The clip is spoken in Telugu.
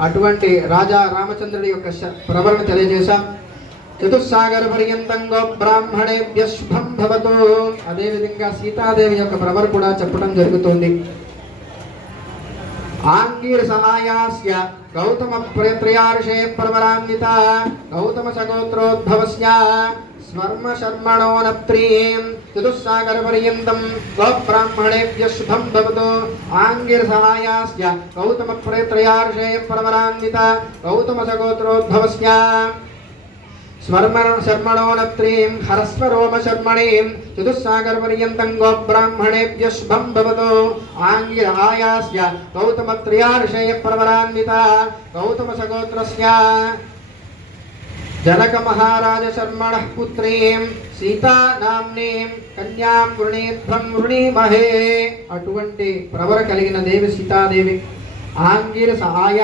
అటువంటి రాజా రామచంద్రుడి యొక్క ప్రవరణ తెలియజేశాం. చతుస్సాగర పర్యంతం గో బ్రాహ్మణేభ్య శుభం భవతు. అదేవిధంగా సీతాదేవి యొక్క ప్రవర కూడా చెప్పడం జరుగుతుంది. ఆంగీర సహాయాస్య గౌతమ ప్రత్రయార్షే ప్రవరాన్విత గౌతమ సగోత్రోద్భవస్య స్వర్మ శర్మణో నప్త్రీం చతుస్సాగర పర్యంతం గో బ్రాహ్మణేభ్య శుభం భవతు. ఆంగీర సహాయాస్య గౌతమ ప్రత్రయార్షే ప్రవరాన్విత గౌతమ సగోత్రోద్భవస్య శర్మణో నప్త్రీం హరస్వరోమ శర్మణీం చతుస్సాగర పర్యంతం గో బ్రాహ్మణేభ్య శుభం భవతు. ఆంగిరహాయాస్య గౌతమ త్రయార్షయ ప్రవరాన్విత గౌతమ సగోత్రస్య జనక మహారాజ శర్మణః పుత్రీం సీతా నామ్నీం కన్యాం వృణీభ్రం వృణీమహే. అటువంటి ప్రవర కలిగిన దేవి సీతాదేవి. ఆంగిర సహాయ